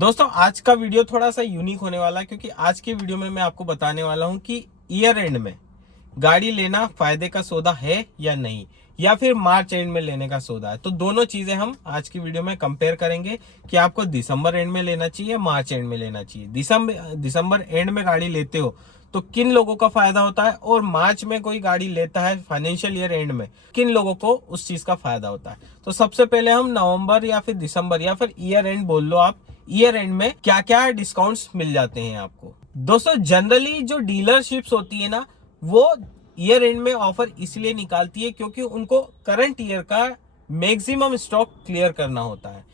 दोस्तों आज का वीडियो थोड़ा सा यूनिक होने वाला है क्योंकि आज के वीडियो में मैं आपको बताने वाला हूं कि ईयर एंड में गाड़ी लेना फायदे का सौदा है या नहीं, या फिर मार्च एंड में लेने का सौदा है। तो दोनों चीजें हम आज की वीडियो में कंपेयर करेंगे कि आपको दिसंबर एंड में लेना चाहिए, मार्च एंड में लेना चाहिए। दिसंबर एंड में गाड़ी लेते हो तो किन लोगों का फायदा होता है, और मार्च में कोई गाड़ी लेता है फाइनेंशियल ईयर एंड में, किन लोगों को उस चीज का फायदा होता है। तो सबसे पहले हम नवंबर या फिर दिसंबर या फिर ईयर एंड बोल लो आप, ईयर एंड में क्या क्या डिस्काउंट्स मिल जाते हैं आपको। दोस्तों जनरली जो डीलरशिप्स होती है ना, वो ईयर एंड में ऑफर इसलिए निकालती है क्योंकि उनको करंट ईयर का मैक्सिमम स्टॉक क्लियर करना होता है।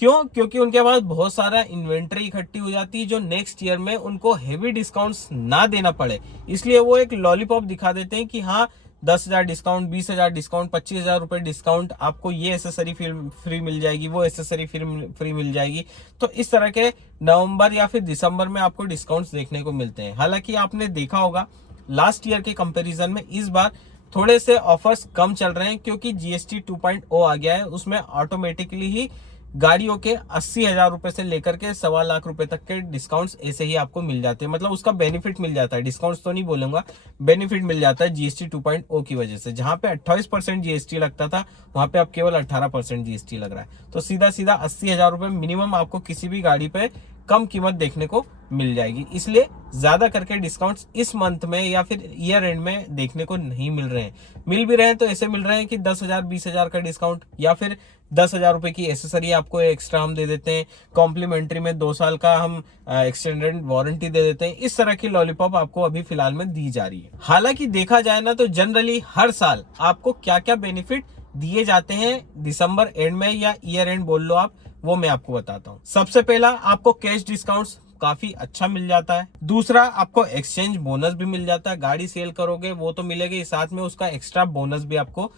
क्यों? क्योंकि उनके पास बहुत सारा इन्वेंट्री इकट्ठी हो जाती है जो नेक्स्ट ईयर में उनको हेवी डिस्काउंट्स ना देना पड़े, इसलिए वो एक लॉलीपॉप दिखा देते हैं कि हाँ 10,000 डिस्काउंट, 20,000 डिस्काउंट, 25,000 रुपए डिस्काउंट, आपको ये एसेसरी फ्री मिल जाएगी, वो एसेसरी फ्री मिल जाएगी। तो इस तरह के नवंबर या फिर दिसंबर में आपको डिस्काउंट्स देखने को मिलते हैं। हालांकि आपने देखा होगा लास्ट ईयर के कंपैरिजन में इस बार थोड़े से ऑफर्स कम चल रहे हैं क्योंकि जीएसटी 2.0 आ गया है। उसमें ऑटोमेटिकली ही गाड़ियों के 80,000 रुपए से लेकर के 1.25 रुपए तक के डिस्काउंट्स ऐसे ही आपको मिल जाते हैं। मतलब उसका बेनिफिट मिल जाता है, डिस्काउंट्स तो नहीं बोलूंगा, बेनिफिट मिल जाता है जीएसटी 2.0 की वजह से। जहां पे 28% जीएसटी लगता था वहां पे अब केवल 18% जीएसटी लग रहा है। तो सीधा सीधा 80,000 रुपए मिनिमम आपको किसी भी गाड़ी पे कम कीमत देखने को मिल जाएगी। इसलिए ज्यादा करके डिस्काउंट्स इस मंथ में या फिर ईयर एंड में देखने को नहीं मिल रहे हैं। मिल भी रहे हैं तो ऐसे मिल रहे हैं कि 10,000 20,000 का डिस्काउंट, या फिर 10,000 रुपए की एसेसरी आपको एक्स्ट्रा हम दे देते हैं, कॉम्प्लीमेंट्री में 2 साल का हम एक्सटेंडेड वारंटी दे देते हैं। इस तरह की लॉलीपॉप आपको अभी फिलहाल में दी जा रही है। हालांकि देखा जाए ना तो जनरली हर साल आपको क्या क्या बेनिफिट दिए जाते हैं दिसंबर एंड में या ईयर एंड बोल लो आप, वो मैं आपको बताता हूँ। सबसे पहला, आपको कैश डिस्काउंट्स काफी अच्छा मिल जाता है। दूसरा, आपको एक्सचेंज बोनस भी मिल जाता है। गाड़ी सेल करोगे वो तो मिलेगी, साथ में उसका एक्स्ट्रा बोनस भी आपको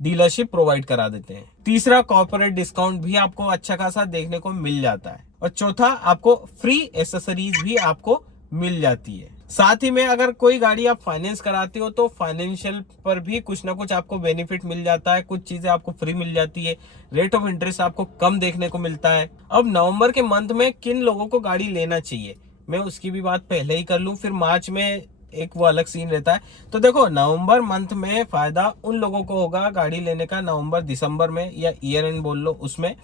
डीलरशिप प्रोवाइड करा देते हैं। तीसरा, कॉर्पोरेट डिस्काउंट भी आपको अच्छा खासा देखने को मिल जाता है। और चौथा, आपको फ्री एसेसरीज भी आपको मिल जाती है। साथ ही में अगर कोई गाड़ी आप फाइनेंस कराते हो तो फाइनेंशियल पर भी कुछ ना कुछ आपको बेनिफिट मिल जाता है, कुछ चीजें आपको फ्री मिल जाती है, रेट ऑफ इंटरेस्ट आपको कम देखने को मिलता है। अब नवंबर के मंथ में किन लोगों को गाड़ी लेना चाहिए, मैं उसकी भी बात पहले ही कर लूं, फिर मार्च में एक वो अलग सीन रहता है। तो देखो, नवंबर मंथ में फायदा उन लोगों को होगा गाड़ी लेने का, नवंबर दिसंबर में या ईयर एंड बोल लो उसमें,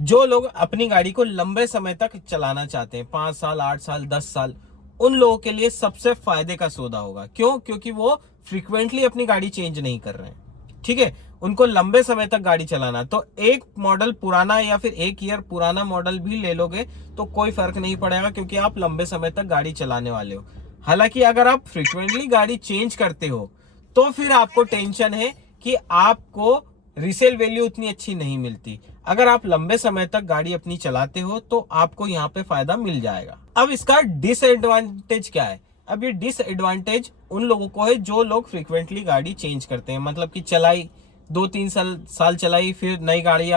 जो लोग अपनी गाड़ी को लंबे समय तक चलाना चाहते हैं, 5 साल 8 साल 10 साल, उन लोगों के लिए सबसे फायदे का सौदा होगा। क्यों? क्योंकि वो फ्रीक्वेंटली अपनी गाड़ी चेंज नहीं कर रहे हैं, ठीक है, उनको लंबे समय तक गाड़ी चलाना। तो एक मॉडल पुराना या फिर एक ईयर पुराना मॉडल भी ले लोगे तो कोई फर्क नहीं पड़ेगा क्योंकि आप लंबे समय तक गाड़ी चलाने वाले हो। हालांकि अगर आप फ्रीक्वेंटली गाड़ी चेंज करते हो तो फिर आपको टेंशन है कि आपको रीसेल वैल्यू उतनी अच्छी नहीं मिलती। अगर आप लंबे समय तक गाड़ी अपनी चलाते हो तो आपको यहाँ पे फायदा मिल जाएगा। अब इसका डिसएडवांटेज क्या है? अब ये डिसएडवांटेज उन लोगों को है जो लोग फ्रीक्वेंटली गाड़ी चेंज करते हैं। मतलब कि चलाई 2-3 साल चलाई, फिर नई गाड़ी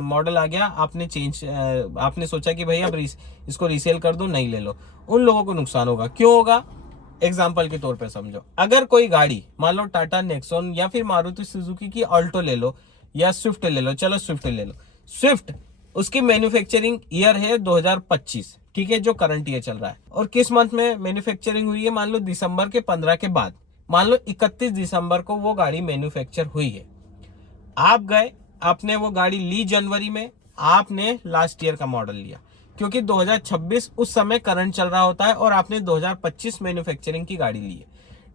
मॉडल आ गया, आपने सोचा कि भाई अब इसको रीसेल कर दो, नहीं ले लो। उन लोगों को नुकसान होगा। क्यों होगा? एग्जाम्पल के तौर पे समझो, अगर कोई गाड़ी मान लो टाटा नेक्सॉन या फिर मारुति सुजुकी की ऑल्टो ले लो या स्विफ्ट ले लो, चलो स्विफ्ट ले लो। स्विफ्ट, उसकी मैन्युफैक्चरिंग ईयर है 2025, ठीक है, जो करंट ईयर चल रहा है। और किस मंथ में मैन्युफैक्चरिंग हुई है? मान लो दिसंबर के 15 के बाद, मान लो 31 दिसंबर को वो गाड़ी मैन्युफैक्चर हुई है। आप गए, आपने वो गाड़ी ली जनवरी में, आपने लास्ट ईयर का मॉडल लिया क्योंकि 2026 उस समय करंट चल रहा होता है और आपने 2025 मैन्युफैक्चरिंग की गाड़ी ली है,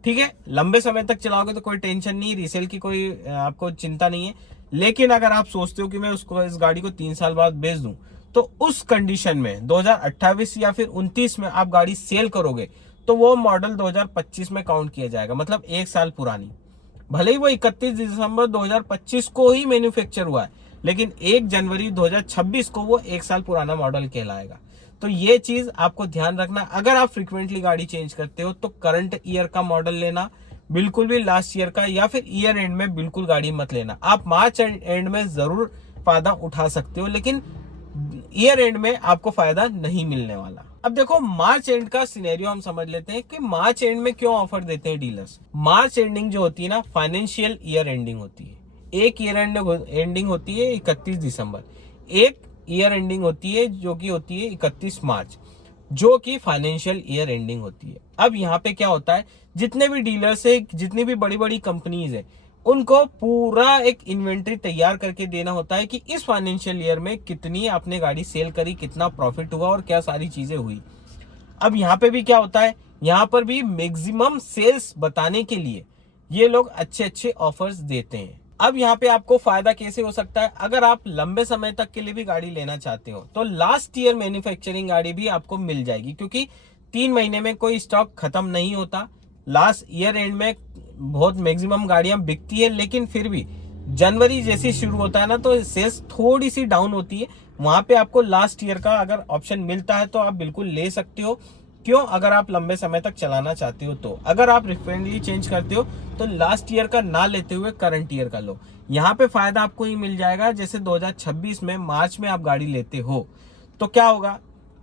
ठीक है। लंबे समय तक चलाओगे तो कोई टेंशन नहीं, रीसेल की कोई आपको चिंता नहीं है। लेकिन अगर आप सोचते हो कि मैं इस गाड़ी को 3 साल बाद बेच दूं, तो उस कंडीशन में 2028 या फिर 29 में आप गाड़ी सेल करोगे तो वो मॉडल 2025 में काउंट किया जाएगा, मतलब 1 साल पुरानी। भले ही वो 31 दिसंबर 2025 को ही मैन्युफैक्चर हुआ है, लेकिन 1 जनवरी 2026 को वो 1 साल पुराना मॉडल कहलाएगा। तो ये चीज आपको ध्यान रखना। अगर आप फ्रीक्वेंटली गाड़ी चेंज करते हो तो करंट ईयर का मॉडल लेना, बिल्कुल भी लास्ट ईयर का या फिर ईयर एंड में बिल्कुल गाड़ी मत लेना। आप मार्च एंड में जरूर फायदा उठा सकते हो, लेकिन ईयर एंड में आपको फायदा नहीं मिलने वाला। अब देखो, मार्च एंड का सिनेरियो हम समझ लेते हैं कि मार्च एंड में क्यों ऑफर देते हैं डीलर्स। मार्च एंडिंग जो होती है ना, फाइनेंशियल ईयर एंडिंग होती है। एक ईयर एंडिंग होती है 31 दिसंबर, एक ईयर एंडिंग होती है जो कि होती है 31 मार्च, जो कि फाइनेंशियल ईयर एंडिंग होती है। अब यहाँ पे क्या होता है, जितने भी डीलर्स है, जितनी भी बड़ी बड़ी कंपनीज है, उनको पूरा एक इन्वेंट्री तैयार करके देना होता है कि इस फाइनेंशियल ईयर में कितनी आपने गाड़ी सेल करी, कितना प्रॉफिट हुआ और क्या सारी चीजें हुई। अब यहाँ पे भी क्या होता है, यहाँ पर भी मैक्सिमम सेल्स बताने के लिए ये लोग अच्छे अच्छे ऑफर्स देते हैं। अब यहाँ पे आपको फायदा कैसे हो सकता है, अगर आप लंबे समय तक के लिए भी गाड़ी लेना चाहते हो तो लास्ट ईयर मैन्युफैक्चरिंग गाड़ी भी आपको मिल जाएगी, क्योंकि 3 महीने में कोई स्टॉक खत्म नहीं होता। लास्ट ईयर एंड में बहुत मैक्सिमम गाड़ियां बिकती है, लेकिन फिर भी जनवरी जैसे शुरू होता है ना तो सेल्स थोड़ी सी डाउन होती है। वहां पे आपको लास्ट ईयर का अगर ऑप्शन मिलता है तो आप बिल्कुल ले सकते हो। क्यों, अगर आप लंबे समय तक चलाना चाहते हो तो। अगर आप रिफरेंटली चेंज करते हो तो लास्ट ईयर का ना लेते हुए करंट ईयर का लो। यहाँ पे फायदा आपको ही मिल जाएगा। जैसे 2026 में मार्च में आप गाड़ी लेते हो तो क्या होगा,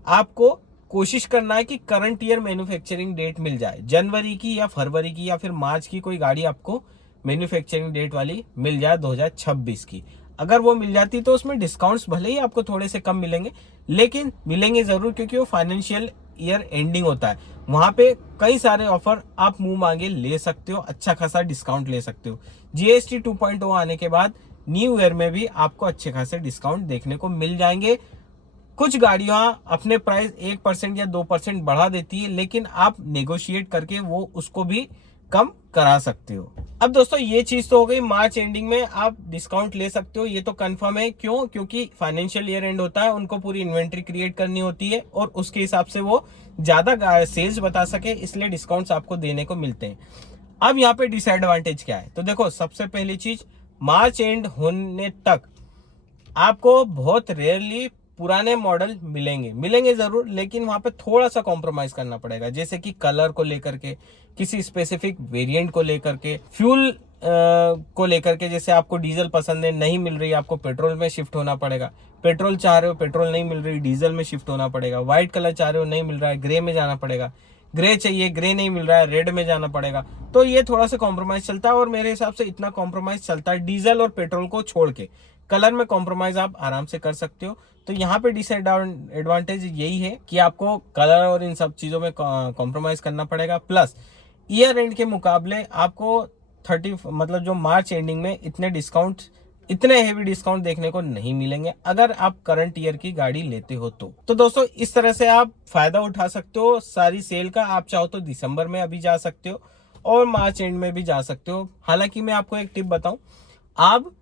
आपको कोशिश करना है कि करंट ईयर मैन्युफैक्चरिंग डेट मिल जाए, जनवरी की या फरवरी की या फिर मार्च की कोई गाड़ी आपको मैन्युफैक्चरिंग डेट वाली मिल जाए 2026 की। अगर वो मिल जाती तो उसमें डिस्काउंट्स भले ही आपको थोड़े से कम मिलेंगे, लेकिन मिलेंगे जरूर, क्योंकि वो फाइनेंशियल ईयर एंडिंग होता है। वहां पे कई सारे ऑफर आप मुंह मांगे ले सकते हो, अच्छा खासा डिस्काउंट ले सकते हो। जीएसटी 2.0 आने के बाद न्यू ईयर में भी आपको अच्छे खासे डिस्काउंट देखने को मिल जाएंगे। कुछ गाड़ियां अपने प्राइस 1% या 2% बढ़ा देती है, लेकिन आप नेगोशिएट करके वो उसको भी कम करा सकते हो। अब दोस्तों ये चीज तो हो गई, मार्च एंडिंग में आप डिस्काउंट ले सकते हो, ये तो कंफर्म है। क्यों, क्योंकि फाइनेंशियल ईयर एंड होता है, उनको पूरी इन्वेंट्री क्रिएट करनी होती है और उसके हिसाब से वो ज्यादा सेल्स बता सके, इसलिए डिस्काउंट्स आपको देने को मिलते हैं। अब यहाँ पे डिसएडवांटेज क्या है, तो देखो सबसे पहली चीज, मार्च एंड होने तक आपको बहुत रेयरली पुराने मॉडल मिलेंगे जरूर, लेकिन वहां पे थोड़ा सा कॉम्प्रोमाइज करना पड़ेगा। जैसे कि कलर को लेकर के, किसी स्पेसिफिक वेरिएंट को लेकर के, फ्यूल को लेकर के। जैसे आपको डीजल पसंद है, नहीं मिल रही, आपको पेट्रोल में शिफ्ट होना पड़ेगा। पेट्रोल चाह रहे हो, पेट्रोल नहीं मिल रही, डीजल में शिफ्ट होना पड़ेगा। व्हाइट कलर चाह रहे हो, नहीं मिल रहा है, ग्रे में जाना पड़ेगा। ग्रे चाहिए, ग्रे नहीं मिल रहा है, रेड में जाना पड़ेगा। तो ये थोड़ा सा कॉम्प्रोमाइज चलता है, और मेरे हिसाब से इतना कॉम्प्रोमाइज चलता है डीजल और पेट्रोल को छोड़ के। कलर में कॉम्प्रोमाइज आप आराम से कर सकते हो। तो यहाँ पे डिसएडवांटेज यही है कि आपको कलर और इन सब चीजों में कॉम्प्रोमाइज करना पड़ेगा। प्लस ईयर एंड के मुकाबले आपको 30 मतलब जो मार्च एंडिंग में इतने हेवी डिस्काउंट देखने को नहीं मिलेंगे, अगर आप करंट ईयर की गाड़ी लेते हो तो दोस्तों इस तरह से आप फायदा उठा सकते हो सारी सेल का। आप चाहो तो दिसंबर में अभी जा सकते हो और मार्च एंड में भी जा सकते हो। हालांकि मैं आपको एक टिप बताऊं, आप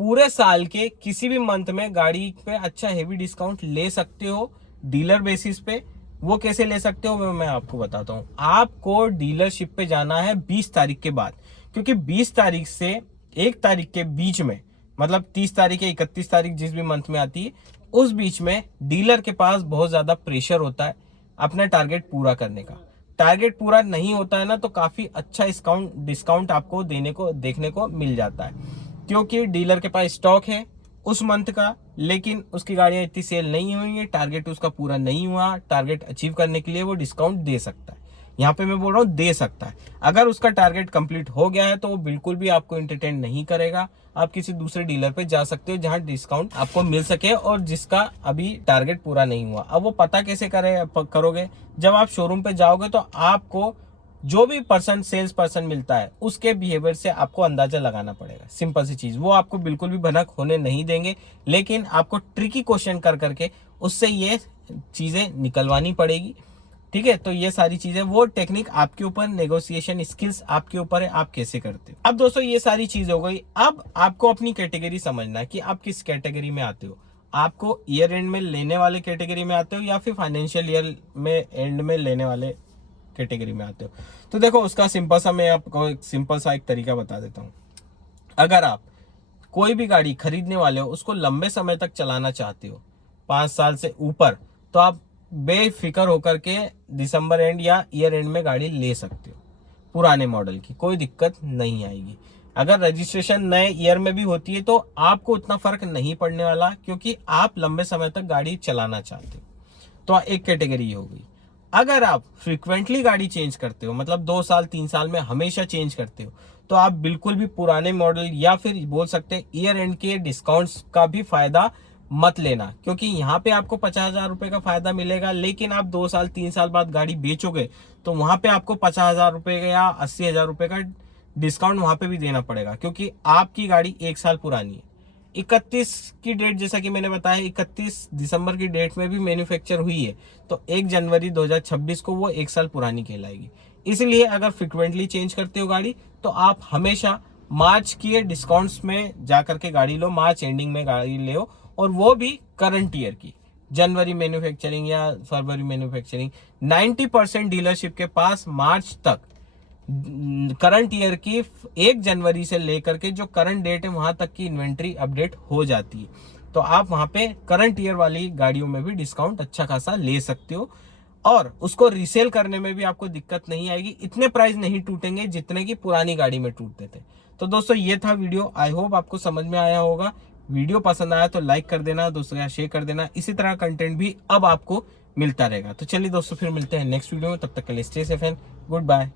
पूरे साल के किसी भी मंथ में गाड़ी पे अच्छा हेवी डिस्काउंट ले सकते हो डीलर बेसिस पे। वो कैसे ले सकते हो मैं आपको बताता हूँ। आपको डीलरशिप पे जाना है 20 तारीख के बाद, क्योंकि 20 तारीख से 1 तारीख के बीच में, मतलब 30 तारीख या 31 तारीख जिस भी मंथ में आती है, उस बीच में डीलर के पास बहुत ज्यादा प्रेशर होता है अपना टारगेट पूरा करने का। टारगेट पूरा नहीं होता है ना तो काफी अच्छा डिस्काउंट आपको देखने को मिल जाता है, क्योंकि डीलर के पास स्टॉक है उस मंथ का, लेकिन उसकी गाड़ियां इतनी सेल नहीं हुई है, टारगेट उसका पूरा नहीं हुआ। टारगेट अचीव करने के लिए वो डिस्काउंट दे सकता है। यहाँ पे मैं बोल रहा हूँ दे सकता है। अगर उसका टारगेट कंप्लीट हो गया है तो वो बिल्कुल भी आपको एंटरटेन नहीं करेगा। आप किसी दूसरे डीलर पे जा सकते हो जहां डिस्काउंट आपको मिल सके और जिसका अभी टारगेट पूरा नहीं हुआ। अब वो पता कैसे करोगे, जब आप शोरूम पे जाओगे तो आपको जो भी सेल्स पर्सन मिलता है उसके बिहेवियर से आपको अंदाजा लगाना पड़ेगा। सिंपल सी चीज, वो आपको बिल्कुल भी भनक होने नहीं देंगे, लेकिन आपको ट्रिकी क्वेश्चन कर करके उससे ये चीजें निकलवानी पड़ेगी। ठीक है, तो ये सारी चीजें, वो टेक्निक आपके ऊपर, नेगोशिएशन स्किल्स आपके ऊपर है, आप कैसे करते हो। अब दोस्तों ये सारी चीज हो गई। अब आपको अपनी कैटेगरी समझना है कि आप किस कैटेगरी में आते हो। आपको ईयर एंड में लेने वाले कैटेगरी में आते हो या फिर फाइनेंशियल ईयर में एंड में लेने वाले कैटेगरी में आते हो। तो देखो उसका मैं आपको सिंपल सा एक तरीका बता देता हूँ। अगर आप कोई भी गाड़ी खरीदने वाले हो, उसको लंबे समय तक चलाना चाहते हो, 5 साल से ऊपर, तो आप बेफिक्र होकर के दिसंबर एंड या ईयर एंड में गाड़ी ले सकते हो। पुराने मॉडल की कोई दिक्कत नहीं आएगी। अगर रजिस्ट्रेशन नए ईयर में भी होती है तो आपको उतना फर्क नहीं पड़ने वाला, क्योंकि आप लंबे समय तक गाड़ी चलाना चाहते हो। तो एक कैटेगरी हो गई। अगर आप फ्रीक्वेंटली गाड़ी चेंज करते हो, मतलब 2 साल 3 साल में हमेशा चेंज करते हो, तो आप बिल्कुल भी पुराने मॉडल या फिर बोल सकते हैं ईयर एंड के डिस्काउंट्स का भी फायदा मत लेना, क्योंकि यहाँ पे आपको 50,000 रुपए का फायदा मिलेगा, लेकिन आप 2 साल 3 साल बाद गाड़ी बेचोगे तो वहां पे आपको 50,000 रुपए का या 80,000 रुपए का डिस्काउंट वहां पे भी देना पड़ेगा, क्योंकि आपकी गाड़ी 1 साल पुरानी है। 31 की डेट, जैसा कि मैंने बताया 31 दिसंबर की डेट में भी मैन्युफैक्चर हुई है, तो 1 जनवरी 2026 को वो 1 साल पुरानी कहलाएगी। इसलिए अगर फ्रिक्वेंटली चेंज करते हो गाड़ी, तो आप हमेशा मार्च के डिस्काउंट्स में जाकर के गाड़ी लो, मार्च एंडिंग में गाड़ी ले, और वो भी करंट ईयर की, जनवरी मैन्युफैक्चरिंग या फरवरी मैन्युफैक्चरिंग। 90% डीलरशिप के पास मार्च तक करंट ईयर की 1 जनवरी से लेकर के जो करंट डेट है वहां तक की इन्वेंट्री अपडेट हो जाती है, तो आप वहां पे करंट ईयर वाली गाड़ियों में भी डिस्काउंट अच्छा खासा ले सकते हो, और उसको रीसेल करने में भी आपको दिक्कत नहीं आएगी। इतने प्राइस नहीं टूटेंगे जितने की पुरानी गाड़ी में टूटते थे। तो दोस्तों ये था वीडियो, आई होप आपको समझ में आया होगा। वीडियो पसंद आया तो लाइक कर देना, दोस्तों के साथ शेयर कर देना। इसी तरह कंटेंट भी अब आपको मिलता रहेगा। तो चलिए दोस्तों, फिर मिलते हैं नेक्स्ट वीडियो में, तब तक के लिए stay safe and good bye.